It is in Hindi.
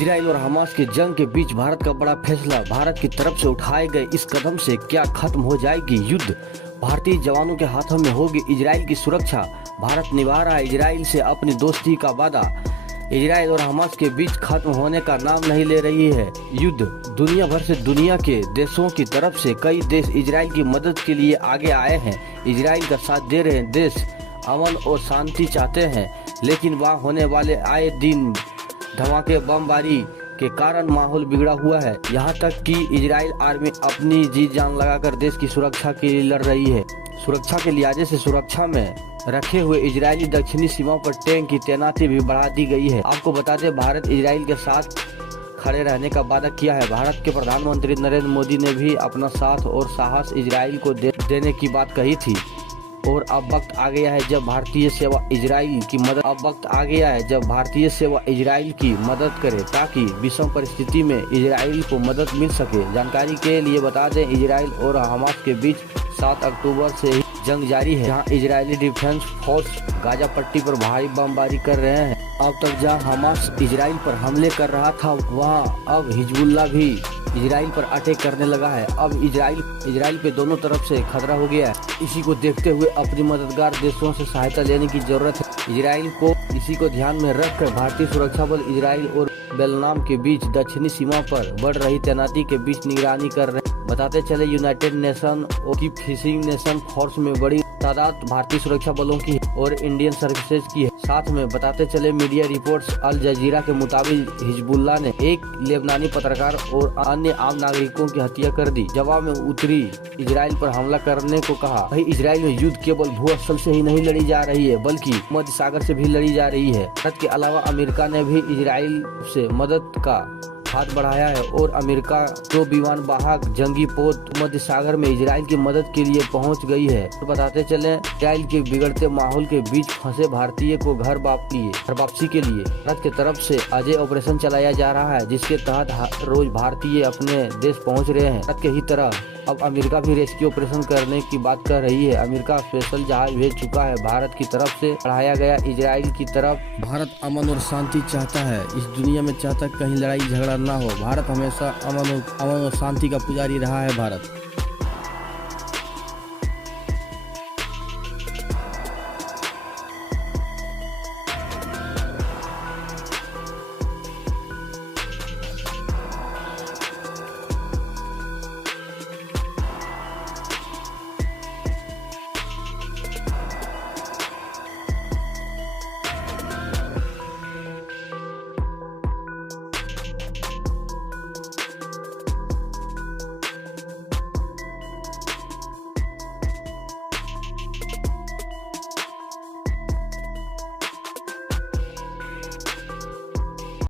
इजराइल और हमास के जंग के बीच भारत का बड़ा फैसला। भारत की तरफ से उठाए गए इस कदम से क्या खत्म हो जाएगी युद्ध? भारतीय जवानों के हाथों में होगी इजराइल की सुरक्षा। भारत निभा रहा है इजराइल से अपनी दोस्ती का वादा। इजराइल और हमास के बीच खत्म होने का नाम नहीं ले रही है युद्ध। दुनिया भर से दुनिया के देशों की तरफ से कई देश इजराइल की मदद के लिए आगे आए हैं। इजराइल का साथ दे रहे देश अमन और शांति चाहते हैं, लेकिन वहाँ होने वाले आए दिन धमाके बमबारी के कारण माहौल बिगड़ा हुआ है। यहाँ तक कि इजराइल आर्मी अपनी जी जान लगाकर देश की सुरक्षा के लिए लड़ रही है। सुरक्षा के लिहाजे से सुरक्षा में रखे हुए इजरायली दक्षिणी सीमा पर टैंक की तैनाती भी बढ़ा दी गई है। आपको बता दें, भारत इजराइल के साथ खड़े रहने का वादा किया है। भारत के प्रधानमंत्री नरेंद्र मोदी ने भी अपना साथ और साहस इजराइल को देने की बात कही थी। और अब वक्त आ गया है जब भारतीय सेवा इजराइल की मदद करे, ताकि विषम परिस्थिति में इजराइल को मदद मिल सके। जानकारी के लिए बता दें, इजराइल और हमास के बीच 7 अक्टूबर से ही जंग जारी है, जहां इजरायली डिफेंस फोर्स गाजा पट्टी पर भारी बमबारी कर रहे हैं। अब तक जहां हमास इजराइल पर हमले कर रहा था, वहां अब हिजबुल्लाह भी इजराइल पर अटैक करने लगा है। अब इजराइल पे दोनों तरफ से खतरा हो गया है। इसी को देखते हुए अपनी मददगार देशों से सहायता लेने की जरूरत है। इजराइल को इसी को ध्यान में रखकर भारतीय सुरक्षा बल इजराइल और बेलनाम के बीच दक्षिणी सीमा पर बढ़ रही तैनाती के बीच निगरानी कर रहे हैं। बताते चले, यूनाइटेड नेशन की फिशिंग नेशन फोर्स में बड़ी तादाद भारतीय सुरक्षा बलों की और इंडियन सर्विसेज की है। साथ में बताते चले, मीडिया रिपोर्ट्स अल जजीरा के मुताबिक हिजबुल्लाह ने एक लेबनानी पत्रकार और अन्य आम नागरिकों की हत्या कर दी। जवाब में उतरी इजराइल पर हमला करने को कहा। वही इजराइल में युद्ध केवल भूस्थल से ही नहीं लड़ी जा रही है, बल्कि मध्य सागर से भी लड़ी जा रही है। भारत के अलावा अमेरिका ने भी इजराइल से मदद का हाथ बढ़ाया है और अमेरिका 2 विमान वाहक जंगी पोत मध्य सागर में इजराइल की मदद के लिए पहुंच गई है। तो बताते चले, इजराइल के बिगड़ते माहौल के बीच फंसे भारतीय को घर वापसी के लिए भारत की तरफ से अजय ऑपरेशन चलाया जा रहा है, जिसके तहत रोज भारतीय अपने देश पहुंच रहे हैं। भारत के ही तरह अब अमेरिका भी रेस्क्यू ऑपरेशन करने की बात कर रही है। अमेरिका स्पेशल जहाज भेज चुका है भारत की तरफ से बढ़ाया गया इजराइल की तरफ। भारत अमन और शांति चाहता है, इस दुनिया में चाहता कहीं लड़ाई झगड़ा ना हो। भारत हमेशा अमन और शांति का पुजारी रहा है। भारत